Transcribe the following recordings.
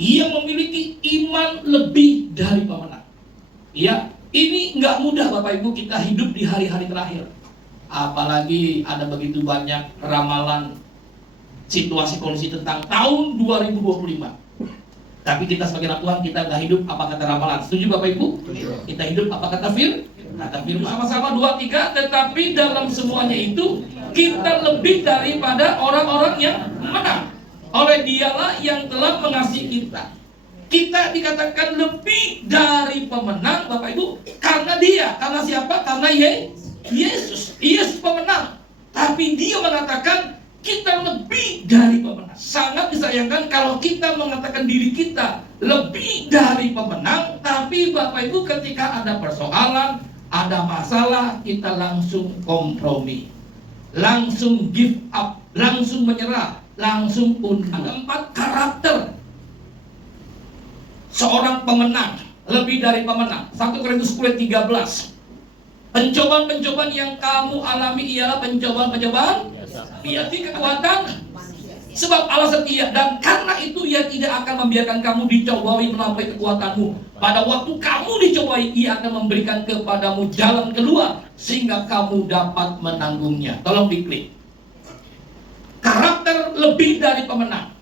yang memiliki iman lebih dari pemenang. Ya, ini nggak mudah Bapak Ibu kita hidup di hari-hari terakhir. Apalagi ada begitu banyak ramalan situasi kondisi tentang tahun 2025. Tapi kita sebagai anak Tuhan, kita nggak hidup apa kata ramalan. Setuju Bapak Ibu? Kita hidup apa kata kata firman. Sama-sama 2, 3. Tetapi dalam semuanya itu kita lebih daripada orang-orang yang menang. Oleh Dialah yang telah mengasihi kita. Kita dikatakan lebih dari pemenang Bapak Ibu karena Dia. Karena siapa? Karena Yesus. Yesus pemenang. Tapi Dia mengatakan kita lebih dari pemenang. Sangat disayangkan kalau kita mengatakan diri kita lebih dari pemenang, tapi Bapak Ibu ketika ada persoalan, ada masalah, kita langsung kompromi, langsung give up, langsung menyerah, langsung undur. Ada 4 karakter seorang pemenang, lebih dari pemenang. 1 Korintus 10:13. Pencobaan-pencobaan yang kamu alami ialah pencobaan-pencobaan biasa kekuatan, sebab Allah setia, dan karena itu Ia tidak akan membiarkan kamu dicobai melampaui kekuatanmu. Pada waktu kamu dicobai, Ia akan memberikan kepadamu jalan keluar sehingga kamu dapat menanggungnya. Tolong diklik. Karakter lebih dari pemenang.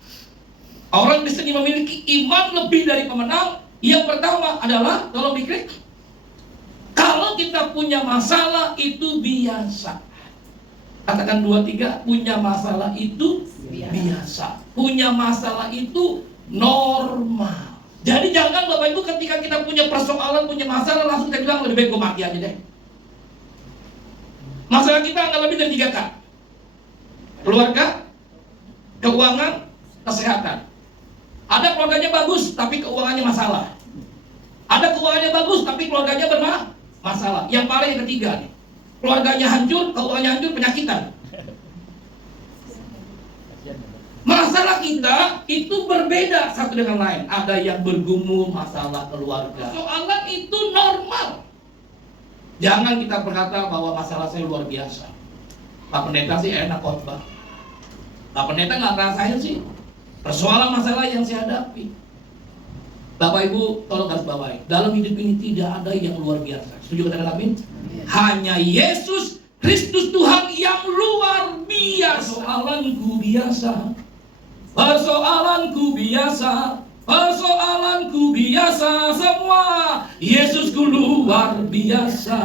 Orang Kristen yang memiliki iman lebih dari pemenang, yang pertama adalah, tolong diklik, kalau kita punya masalah itu biasa. Katakan 2, 3, punya masalah itu biasa. Punya masalah itu normal. Jadi jangan Bapak Ibu ketika kita punya persoalan, punya masalah, langsung kita bilang lebih baik gue mati aja deh. Masalah kita nggak lebih dari 3K. Keluarga, keuangan, kesehatan. Ada keluarganya bagus, tapi keuangannya masalah. Ada keuangannya bagus, tapi keluarganya bermasalah. Yang paling yang ketiga nih, keluarganya hancur, keuangannya hancur, penyakitan. Masalah kita itu berbeda satu dengan lain. Ada yang bergumul masalah keluarga. Persoalan itu normal. Jangan kita berkata bahwa masalah saya luar biasa. Pak Pendeta sih enak khotbah. Pak Pendeta nggak ngerasain sih persoalan masalah yang saya hadapi. Bapak Ibu tolong garis bawahi, dalam hidup ini tidak ada yang luar biasa. Setuju katakan amin? Hanya Yesus Kristus Tuhan yang luar biasa. Persoalanku biasa, persoalanku biasa, persoalanku biasa semua. Yesusku luar biasa.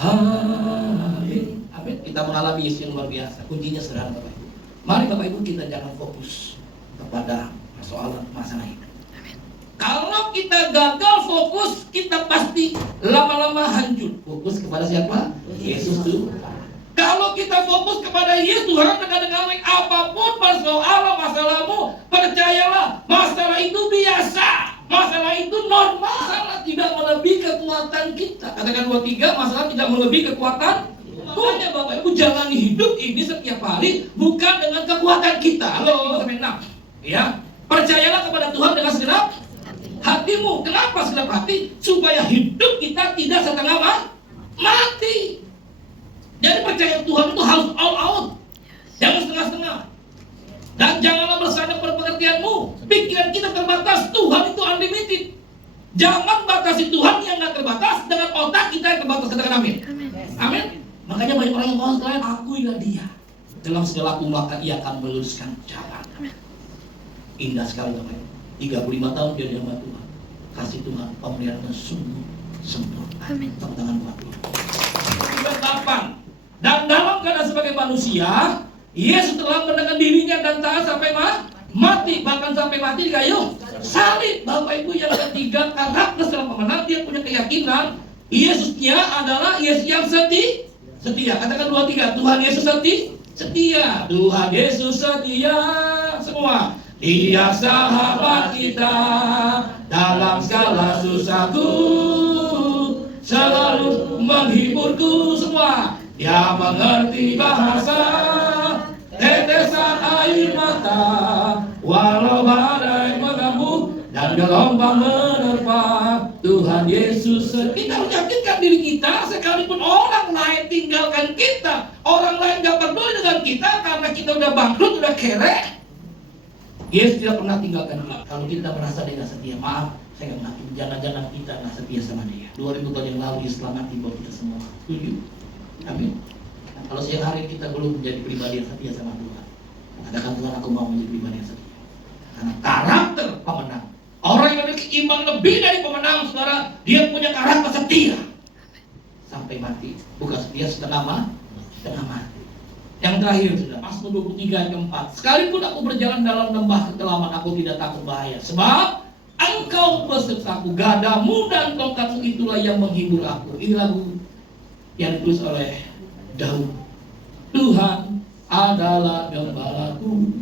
Amin. Amin. Kita mengalami Yesus yang luar biasa. Kuncinya sederhana Bapak Ibu. Mari Bapak Ibu kita jangan fokus kepada persoalan masalah hidup. Kalau kita gagal fokus, kita pasti lama-lama hancur. Fokus kepada siapa? Yesus Tuhan. Kalau kita fokus kepada Yesus Tuhan, dengan apapun persoalan masalahmu, percayalah, masalah itu biasa. Masalah itu normal. Masalah tidak melebihi kekuatan kita. Katakan 2, 3, masalah tidak melebihi kekuatan. Makanya Bapak Ibu jangan hidup ini setiap hari bukan dengan kekuatan kita. Halo, sampai 6. Ya, percayalah kepada Tuhan dengan segenap hatimu. Kenapa segenap hati? Supaya hidup kita tidak setengah mati. Jadi percaya Tuhan itu harus all out, jangan setengah-setengah. Dan janganlah bersandar pada pengertianmu. Pikiran kita terbatas, Tuhan itu unlimited. Jangan batasi Tuhan yang nggak terbatas dengan otak kita yang terbatas. Katakan amin. Amin. Makanya banyak orang yang ngomong selain akuilah Dia dalam segala aku, maka Ia akan meluruskan jalan. Indah sekali Bapak. 35 tahun dia di hamba Tuhan. Kasih Tuhan pemeliharaannya sungguh sempurna. Tepuk tangan buat Tuhan. 8. Dan dalam keadaan sebagai manusia, Yesus telah mendekat dirinya dan taat sampai mati, bahkan sampai mati di kayu salib. Bapak Ibu, yang ketiga, karakter seorang pemenang, dia punya keyakinan Yesusnya adalah Yesus yang setia. Katakan 2, 3, Tuhan Yesus setia. Tuhan Yesus setia. Semua. Dia sahabat kita dalam segala susahku, selalu menghiburku semua. Dia mengerti bahasa tetesan air mata, walau badai menggambung dan gelombang menerpa. Tuhan Yesus, kita meyakinkan diri kita sekalipun orang lain tinggalkan kita, orang lain gak peduli dengan kita karena kita udah bangkrut, udah kerek. Yesus tidak pernah tinggalkan kita. Kalau kita merasa dia nggak setia, maaf, saya nggak mengaku. Jangan-jangan kita nggak setia sama dia. 2000 tahun yang lalu dia selamati buat kita semua. Setuju? Amin. Nah, kalau siang hari kita belum menjadi pribadi yang setia sama Tuhan, katakan Tuhan, aku mau menjadi pribadi yang setia. Karena karakter pemenang, orang yang memiliki iman lebih dari pemenang, saudara, dia punya karakter setia sampai mati. Bukan setia setengah mati. Yang terakhir sudah, Mazmur 23 ayat 4. Sekalipun aku berjalan dalam lembah kekelaman, aku tidak takut bahaya. Sebab Engkau besertaku, gadamu dan tongkatmu itulah yang menghibur aku. Ini lagu yang ditulis oleh Daud. Tuhan adalah gembalaku,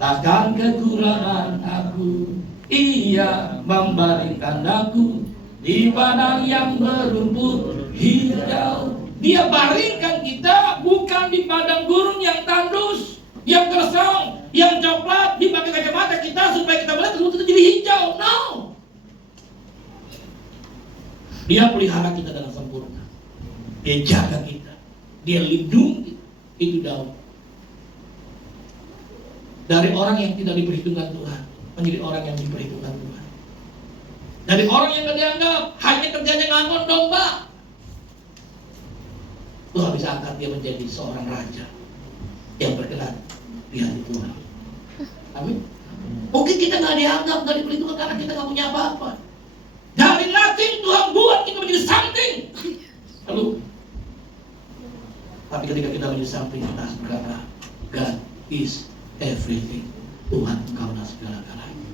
takkan kekurangan aku. Ia membaringkan aku di padang yang berumput hijau. Dia baringkan kita bukan di padang gurun yang tandus, yang gersang, yang coklat, dipakai kacamata kita supaya kita melihat rumput itu jadi hijau. No. Dia pelihara kita dengan sempurna. Dia jaga kita. Dia lindungi kita. Itu Daud. Dari orang yang tidak diperhitungkan Tuhan menjadi orang yang diperhitungkan Tuhan. Dari orang yang tidak dianggap hanya kerjanya ngangon domba, Tuhan bisa angkat dia menjadi seorang raja yang berkenan di hati Tuhan. Amin. Mungkin kita nggak dianggap, nggak diperhitungkan karena kita nggak punya apa-apa. Dari nothing Tuhan buat kita menjadi something. Lalu, tapi ketika kita menjadi something, kita harus berkata, God is everything. Tuhan, Engkau adalah segala-galanya.